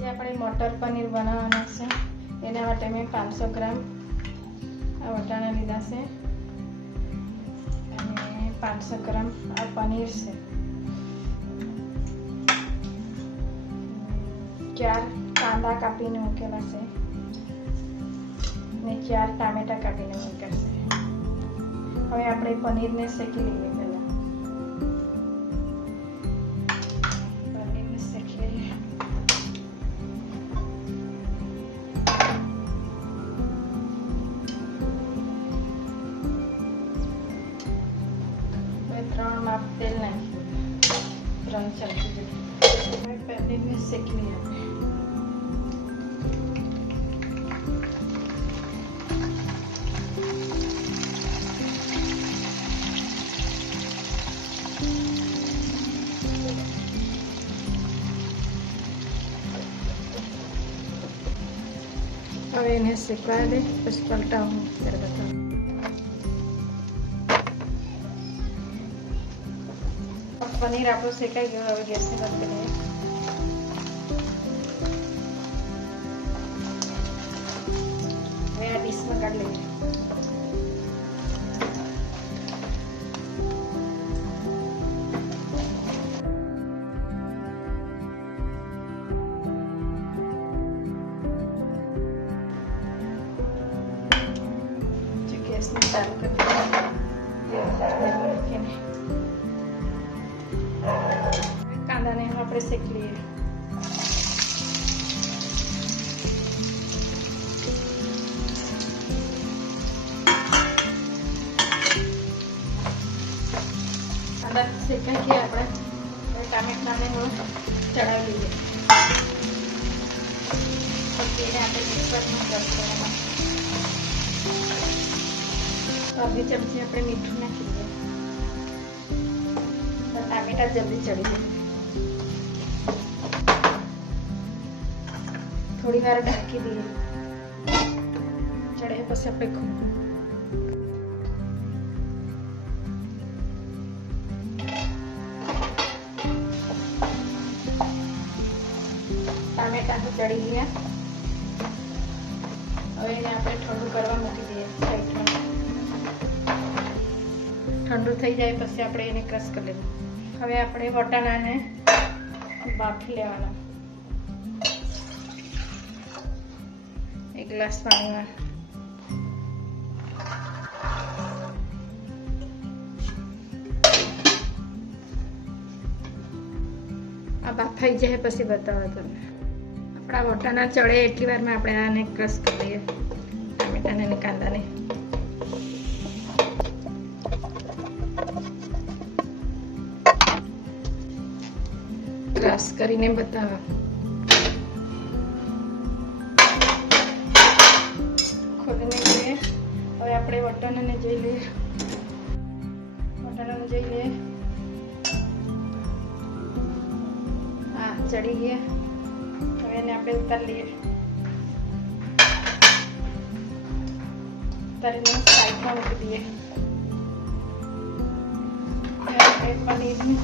જે આપણે મટર પનીર બનાવવાના છે એના માટે મેં 500 ગ્રામ આ વટાણા લીધા છે અને 500 ગ્રામ આ પનીર છે, 4 કાંદા કાપીને મૂકેલા છે ને 4 ટામેટા કાપીને મૂકેલા છે। હવે આપણે પનીરને શેકી લઈએ। ત્રણ માપ તેલ નાખ્યું, 3 ચમચી જેટલું। પનીરને શેકી લઈએ આપણે। હવે એને શેકવા દે, પછી પલટાવું ત્યારે બતાવું। पनीर आपको सेकाई गयो। હવે ગેસને બંધ કરીએ। હવે આ ડીશમાં કાઢી લઈએ। ગેસને ચાલુ કરી દઈએ। કાંદાને આપણે શેકી લઈએ। કાંદા શેકાઈ ગયા આપણે ટામેટાને ચડાવી લઈએ। પછી એને આપણે મિક્સરમાં ક્રશ કરવાના। અડધી ચમચી આપણે મીઠું નાખી દઈએ। ટામેટા જલ્દી ચડી જાય। થોડી વાર ઢાંકી દઈએ। ચડે પછી આપણે ખોલીએ। ટામેટા તો ચડી ગયા। હવે એને આપણે ઠંડુ કરવા મૂકી દઈએ સાઈડમાં। ઠંડુ થઈ જાય પછી આપણે એને ક્રશ કરી લઈએ। હવે આપણે વટાણાને બાફી લેવાના। 1 ગ્લાસ પાણીમાં આ બાફાઈ જાય પછી બતાવો તમને। આપણા વટાણા ચડે એટલી વારમાં આપણે આને ક્રશ કરી લઈએ, ટામેટાને અને કાંદાને। ક્રશ કરીને બતાવો। ખોલીને જોઈએ। હવે આપણે વટાણાને જોઈ લઈએ। હા, ચડી ગયા। હવે એને આપણે ઉતારી લઈએ। ઉતારીને સાઈડમાં મૂકી દઈએ। હવે પનીરને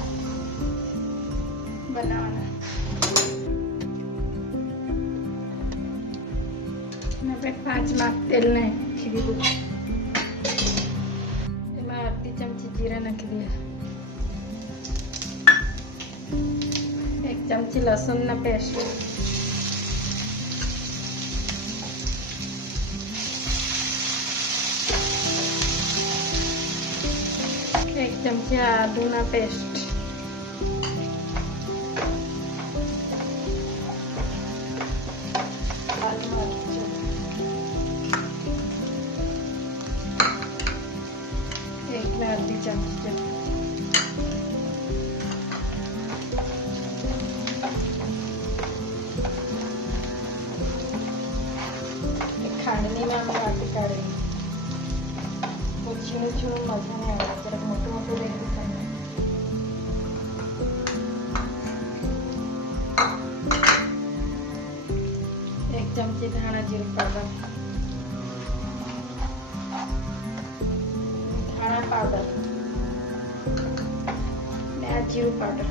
બનાવવાના। આપણે 5 માપ તેલ નાખી દીધું। એમાં અડધી ચમચી જીરા નાખી દઈએ। 1 ચમચી લસણના પેસ્ટ, 1 ચમચી આદુના પેસ્ટ, 1 ચમચી ખાંડનીમાં અમે વાટી કાઢી। ઝીણું ઝીણું મજા નહીં આવે, જરાક મોટું મોટું રહેલું થાય। 1 ચમચી ધાણા જીરું પાવડર, ધાણા પાવડર ને આ જીરું પાવડર।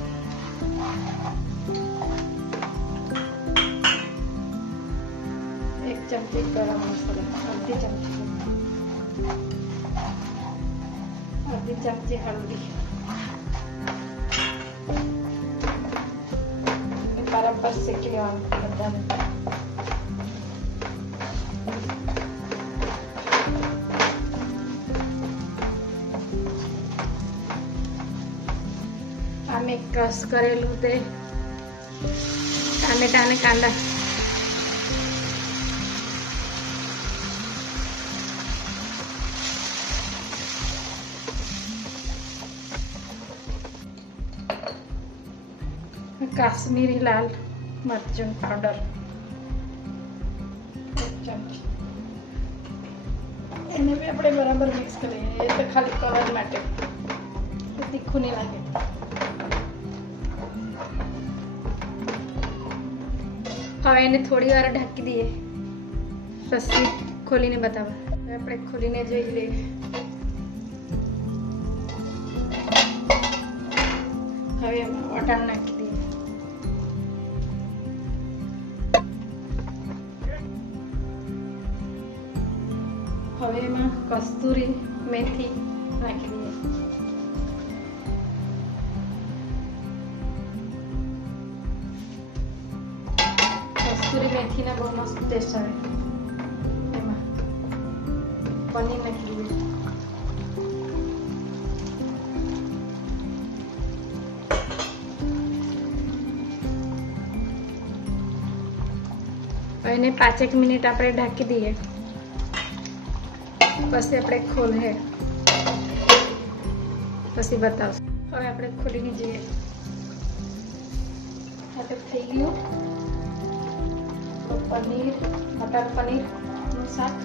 चमची गरम मसाला, आधी चमची हल्दी, बराबर सेकी लेવાનું બધાને। આ મેં ક્રશ કરેલું તે ટામેટા અને કાંદા કાશ્મીરી લાલ મરચું પાવડર એને બી આપણે બરાબર મિક્સ કરીએ। એ તો ખાલી કલર માટે, તીખું નહીં લાગે। હવે એને થોડી વાર ઢાંકી દઈએ, પછી ખોલીને બતાવવા। આપણે ખોલીને જોઈ લઈએ। હવે એમાં વટાણ નાખી દઈએ। હવે એમાં કસ્તુરી મેથી નાખી દઈએ। કસ્તુરી મેથીના બહુ મસ્ત ટેસ્ટ આવે। એમાં પનીર નાખી દઈએ। એને 5 મિનિટ આપણે ઢાંકી દઈએ, પછી આપણે ખોલે પછી બતાવશું। હવે આપણે ખોલીને જોઈએ। આ તો થઈ ગયું પનીર, મટર પનીરનું શાક।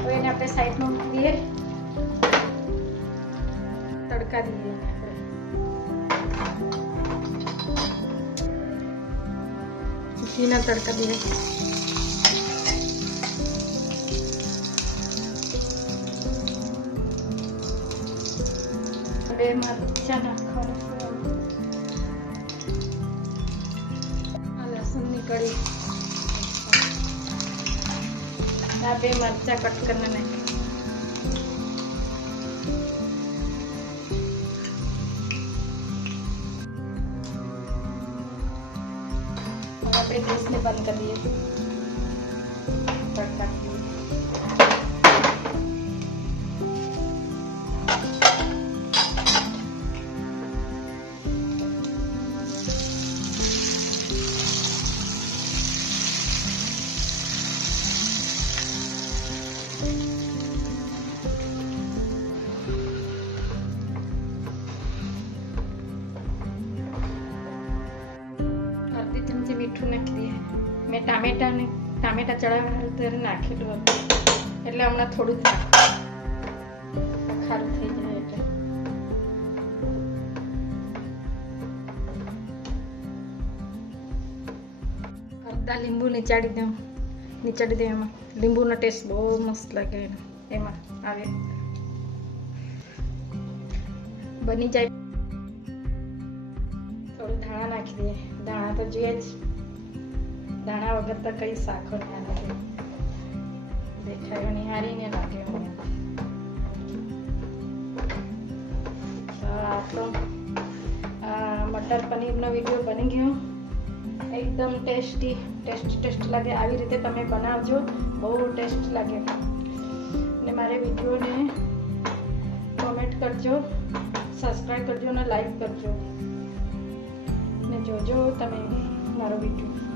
હવે એને આપણે સાઈડમાં મૂકી દઈએ, તડકા દઈએ। આપણે ઘીના તડકા દઈએ। બે મરચાં નાખવાના, લસણની કળી, આ બે મરચાં કટ કરીને નાખી। હવે આપણે ગેસને બંધ કરી દઈએ, તડકા મીઠું નાખી દઈએ। મેં ટામેટા ચડાવ્યા ત્યારે નાખેલું હતું, એટલે હમણાં થોડું જ નાખું, ખારું થઈ જાય એટલે। અડધા લીંબુ નીચાડી દઉં એમાં। લીંબુનો ટેસ્ટ બહુ મસ્ત લાગે એમાં આવે, બની જાય। થોડું ધાણા નાખી દઈએ। ધાણા તો જોઈએ જ, ધાણા વગર તો કઈ શાકો ના લાગે, દેખાયો નહીં હારીને લાગે। આપણો મટર પનીરનો વિડીયો બની ગયો, એકદમ ટેસ્ટી લાગે। આવી રીતે તમે બનાવજો, બહુ ટેસ્ટ લાગે। ને મારે વિડીયોને કોમેન્ટ કરજો, સબસ્ક્રાઈબ કરજો અને લાઈક કરજો, ને જોજો તમે મારો વિડીયો।